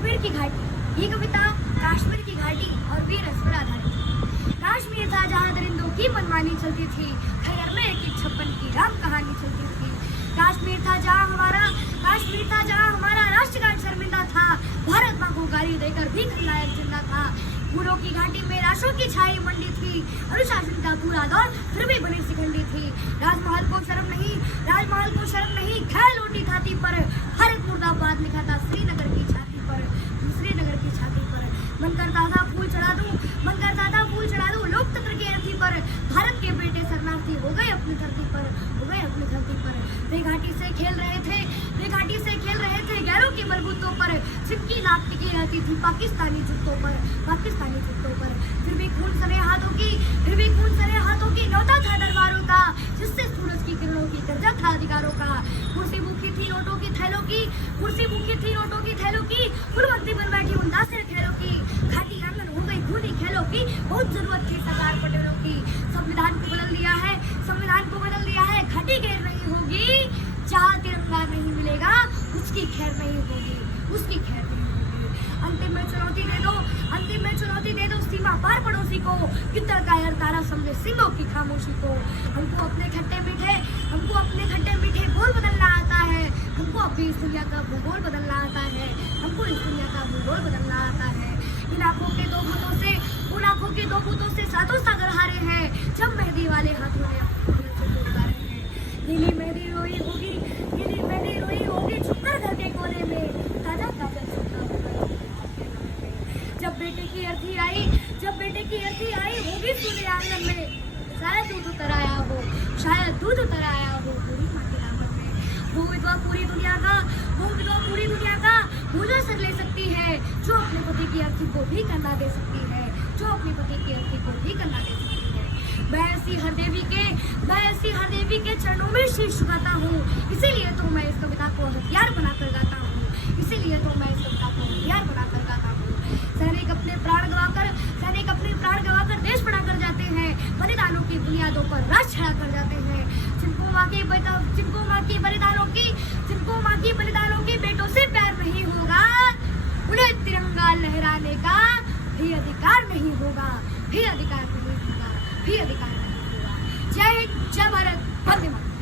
कश्मीर की घाटी। ये कविता कश्मीर की घाटी और वीर रस पर आधारित है। कश्मीर था जहाँ दरिंदों की मनमानी चलती थी, खैर में एक 56 की राम कहानी चलती थी। कश्मीर था जहाँ हमारा राष्ट्रगान शर्मिंदा था, भारत माँ को गाली देकर भी खलनायक जिंदा था। फूलों की घाटी में लाशों की छाई मंडी थी, अनुशासन का पूरा दौर फिर भी बनी सिकंडी थी। राजमहल को शर्म नहीं, खैर लोटी छाती पर, भारत मुर्दाबाद लिखा था श्रीनगर की छाती पर, श्रीनगर की छाती पर। मन करता था फूल चढ़ा दूं लोकतंत्र की अर्थी पर, भारत के बेटे शरणार्थी हो गए अपनी धरती पर। वे घाटी से खेल रहे थे गैरों के बलबूतों पर, छिपकी नाक टिकी रहती थी पाकिस्तानी जुत्तों पर। फिर भी खून सने हाथों की न्योता था दरबारों का, जिससे सूरज की किरणों की गर्जा था अधिकारों का। कुर्सी भूखी थी नोटों की थैलों की, गुरुमंत्री बन बैठी मुंतासिर खेलों की। घाटी आंगन हो गई खूनी खेलों की, बहुत जरूरत थी सरदार पटेलों की। संविधान को बदल दिया है, घाटी गैर नहीं होगी, जहाँ तिरंगा नहीं मिलेगा उसकी खैर नहीं होगी। अंतिम में चुनौती दे दो सीमा पार पड़ोसी को, गिद्दड़ का हर तारा समझे सिंहों की खामोशी को। हमको अपने खट्टे मीठे बोल बदलना आता है, हमको अपनी इस दुनिया का भूगोल बदलना आता है। इन आंखों के दो बूतों से सातों सागर हारे हैं, जब मेहंदी वाले हाथों ने उतारे हैं। नीली मेहंदी रोई होगी छुपकर घर के कोने में, ताजा सुनना होगा। जब बेटे की अर्थी आई होगी सूर्य आंगन में, शायद दूध उतर आया हो पूरी माँ के दामन में। वो विधवा पूरी दुनिया का भूजा सर ले सकती है, जो अपने पति की अर्थी को भी करना दे सकती है। मैं ऐसी हर देवी के चरणों में शीश झुकाता हूँ, इसीलिए तो मैं इस कविता को हथियार बनाकर गाता हूँ। सैनिक अपने प्राण गवाकर देश बढ़ाकर जाते हैं, बलिदानों की बुनियादों पर राज छड़ा कर जाते हैं। जिनको माँ की बलिदानों की बेटों से प्यार नहीं होगा, उन्हें तिरंगा लहराने का भी अधिकार नहीं होगा। जय हिंद, जय भारत, वंदे मातरम।